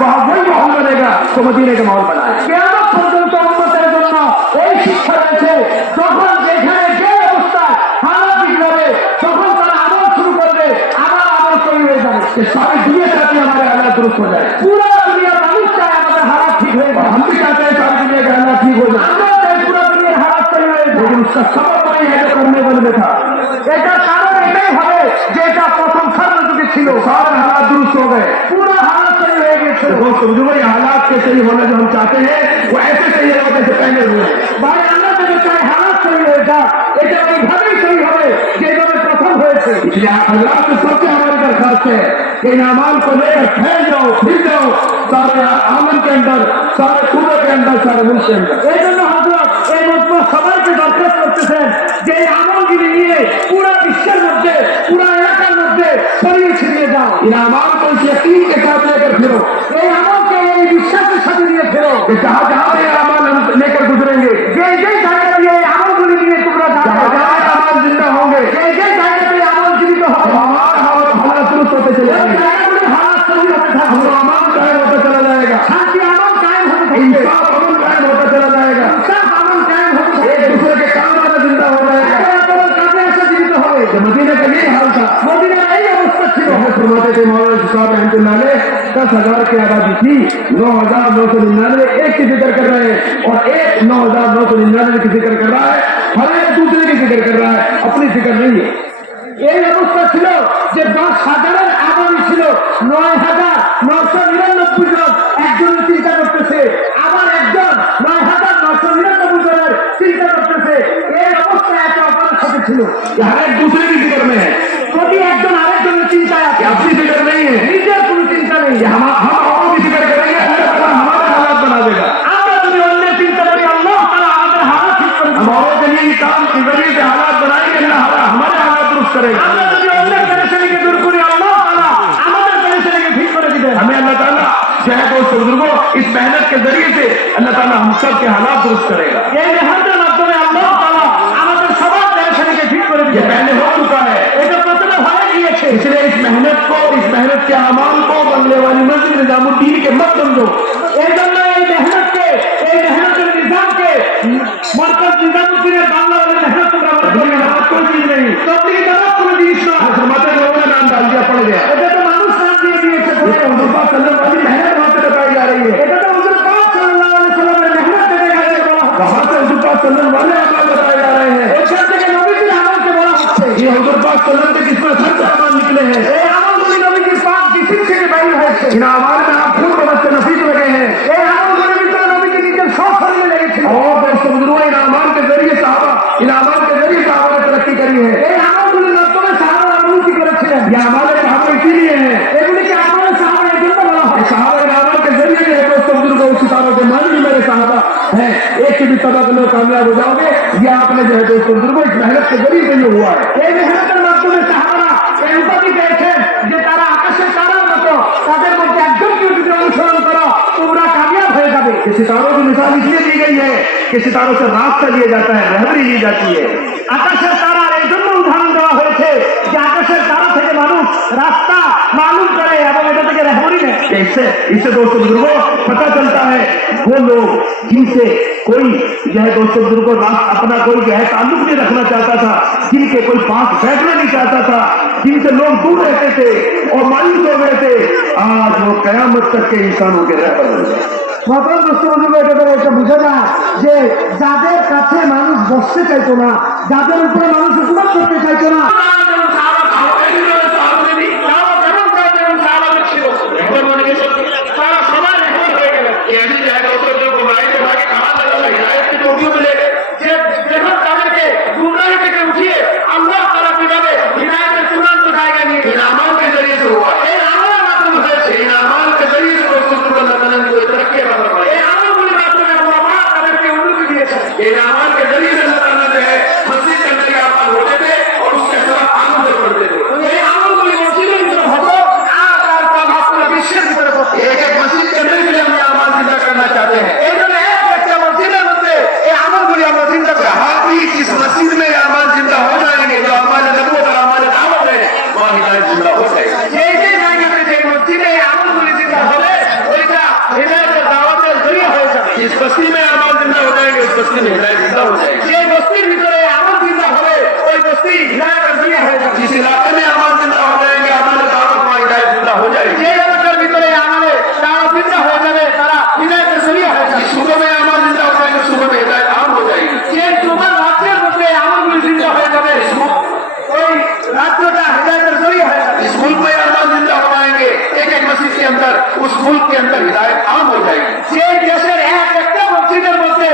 वही माहौल बनेगा तो मदीने का माहौल बनाए। कियामत পর্যন্ত উম্মতের জন্য এই শিক্ষা রয়েছে, যখন যেখানে যে অবস্থায় হালাত ঠিক হবে তখন তারা আমল শুরু করবে, আবার আমল তৈরি হয়ে যাবে। सारी दुनिया चाहती है हमारे हालात दुरुस्त हो जाए, पूरा दुनिया মানুষ চায় আমাদের हालात ठीक हो जाए। हम भी चाहते हैं सारी दुनिया के हालात ठीक हो जाए, আমরা চাই पूरा दुनिया हालात तैयार हो जाए। लेकिन उसका सबब नहीं है जो करने वाले में था। এটা কারণ এটাই হবে যে এটা প্রথম স্বর্ণযুগে ছিল, सारे हालात दुरुस्त हो गए, पूरा हालात तैयार हो गए। दोस्तों जो ये हालात के सही होना जो हम चाहते हैं वो ऐसे सही है जैसे पहले हुए। भाई আমরা যদি চাই हालात सही हो जाए, এটা ওইভাবেই सही হবে যেভাবে প্রথম হয়েছে। इसलिए अल्लाह से सबसे हमारी दरखास्त है कि इन अमाल को लेकर फैल जाओ, फिर जाओ सारे आमन के अंदर, सारे सूबे के अंदर, सारे मुल्क के अंदर। এই জন্য হযরত এই মজমা সবাইকে দরখাস্ত করতেছেন যে এই আমলগুলি নিয়ে পুরো বিশ্বের মধ্যে, পুরো এলাকার মধ্যে ছড়িয়ে ছিটিয়ে দাও। इन अमाल को इस यकीन के साथ लेकर फिरो, এই আমলকে এই বিশ্বাসের সাথে নিয়ে ফেরো कि जहाँ जहाँ ये अमाल हम लेकर गुजरेंगे, যে যে জায়গা দিয়ে এই আমলগুলি নিয়ে তোমরা যাবে, जहाँ अमाल जिंदा होंगे, যে যে জায়গা দিয়ে আমল জীবিত হবে, हमारा हालात दुरुस्त होते चले जाएंगे, हालात सही होते थाकবে, अमन कायम होता चला जाएगा, शांति अमन कायम होता थाकবে, इंसाफ अमन कायम होता चला जाएगा, इंसाफ अमन कायम होता थाकবে, एक दूसरे के काम में जिंदा हो जाएगा, काफी ऐसा जीवित होंगे। मदीने का यही हाल था, मदीने में यही अवस्था थी। फरमाते थे मौलाना साहब रहमतुल्लाह अलैह 10,000 की आबादी थी, 9,999 एक की जिक्र कर रहे हैं और एक 9,999 की जिक्र कर रहा है, हर एक दूसरे की जिक्र कर रहा है, अपनी जिक्र नहीं है। এই অবস্থা ছিল যে 10,000-এর আবাদি ছিল, 9,999 জন একজনের চিন্তা করতেছে, আবার একজন 9,999 জনের চিন্তা করতেছে। এই অবস্থা এত অপরাধ সাথে ছিল, हर एक दूसरे की फिक्र में है, যদি একজন আরেকজনের চিন্তায় আছে, अपनी फिक्र नहीं है, নিজের কোনো চিন্তা নেই। हम औरों की फिक्र करेंगे, अल्लाह ताला हमारे हालात बना देगा। আমরা যদি অন্যের চিন্তা করি আল্লাহ তাআলা আমাদের हालात ठीक कर देगा। हम औरों के लिए काम के जरिए से हालात बनाएंगे, अल्लाह हमारे हालात दुरुस्त करेगा। আমরা যদি অন্যের পরেशानी दूर करी अल्लाह ताआला আমাদের परेशानी ठीक করে দিবেন। हमें अल्लाह ताआला जो है दोस्तों बुजुर्गों इस मेहनत के जरिए से अल्लाह ताआला हम सब के हालात दुरुस्त करेगा। এই মেহনতের মাধ্যমে আল্লাহ তাআলা আমাদের সবার পরেशानी ठीक করে দিবেন। ये पहले हो चुका है, এটা প্রথমে হয়ে গিয়েছে। इसलिए इस मेहनत के अमाल को बंगले वाली मस्जिद निजामुद्दीन के मत समझो। এই জন্য এই মেহনতকে, এই মেহনতের নিজামকে মরকজ নিজামুদ্দীনের বাংলা वाली मेहनत তোমরা कोई चीज नहीं, तबलीगी जमात कोई चीज ना, फरमाते लोगों ने नाम डाल दिया, पड़ गया। এটা তো মানুষ নাম দিয়ে দিয়েছে, हुजूर पाक सल्लल्लाहु अलैहि वसल्लम मेहनत वहां पे बताई जा रही है, এটা তো हुजूर पाक सल्लल्लाहु अलैहि वसल्लम ने मेहनत देने का है, वहां से हुजूर पाक सल्लल्लाहु अलैहि वसल्लम बताए जा रहे हैं। ওখান থেকে নবীজির আমল কে বলা হচ্ছে, ये हुजूर पाक सल्लल्लाहु अलैहि वसल्लम के किसमें सच अमाल निकले हैं, এই আমলগুলি নবীজির পাক জিসিম থেকে বাইর হয়েছে। इन अमाल में आप खुद समझ के नफीस लगे हैं, এই আমলগুলির ভিতরে নবীজি নিজের সব শরীরে লেগেছিল। और दोस्तों बुजुर्गों इन अमाल के जरिए साहबा, इन अमाल के जरिए साहबा ने तरक्की करी है। এই আমলগুলির মাধ্যমে সাহাবা উন্নতি করেছিলেন। ये अमाल साहबा इसीलिए है, এগুলিকে আমল সাহাবা এর জন্য বলা হয়। साहबा के अमाल के जरिए है दोस्तों बुजुर्गों, सितारों के मान भी मेरे साहबा हैं, एक के भी सबक में कामयाब हो जाओगे। ये आपने जो है दोस्तों बुजुर्गों इस मेहनत के जरिए से ये हुआ है। এই মেহনতের মাধ্যমে সাহাবারা এই উপাধি পেয়েছেন যে তারা আকাশের তারার মতো, তাদের মধ্যে একজনকে যদি অনুসরণ করো তোমরা কামিয়াব হয়ে যাবে। सितारों की मिसाल इसलिए दी गई है कि सितारों से रास्ता लिया जाता है, रहबरी ली जाती है। আকাশের তারার এই জন্য উদাহরণ দেওয়া হয়েছে যে আকাশের तारा থেকে মানুষ রাস্তা मालूम करे এবং এটা থেকে रहबरी নেয়। इससे दोस्तों बुजुर्गों पता चलता है वो लोग जिनसे कोई जो है दोस्तों बुजुर्गों अपना कोई जो है ताल्लुक नहीं रखना चाहता था, जिनके कोई पास बैठना नहीं चाहता था, जिनसे लोग दूर रहते थे और मायूस हो गए थे, आज वो कयामत तक के इंसानों के रहबर बन गए। প্রথম দৃষ্টিভঙ্গি এটা করে এটা বোঝা যায় যে যাদের কাছে মানুষ বসতে চাইতো না, যাদের উপরে মানুষ হুকুমত করতে চাইতো না, ये अमाल के जरिए अल्लाह ताला जो है मस्जिद के अंदर आप होते थे और उसके साथ बस्ती में अमाल जिंदा हो जाएंगे, उस बस्ती में हिदायत जिंदा हो जाएगी। যে বস্তির ভিতরে আমল জিন্দা হবে ওই বস্তি হিদায়াতের জরিয়া হয়ে যাবে। जिस इलाके में अमाल जिंदा हो जाएंगे, अमाल दावत वहाँ हिदायत जिंदा हो जाएगी। যে এলাকার ভিতরে আমলে দাওয়াত জিন্দা হয়ে যাবে তারা হিদায়াতের জরিয়া হয়ে যাবে। जिस सूबे में अमाल जिंदा हो जाएंगे, सूबे में हिदायत आम हो जाएगी। যে তোমার রাজ্যের মধ্যে আমলগুলি জিন্দা হয়ে যাবে ওই রাজ্যটা হিদায়াতের জরিয়া হয়ে যাবে। जिस मुल्क में अमाल जिंदा हो जाएंगे, एक एक मस्जिद के अंदर, उस मुल्क के अंदर हिदायत आम हो जाएगी। যে দেশের একটা মসজিদের মধ্যে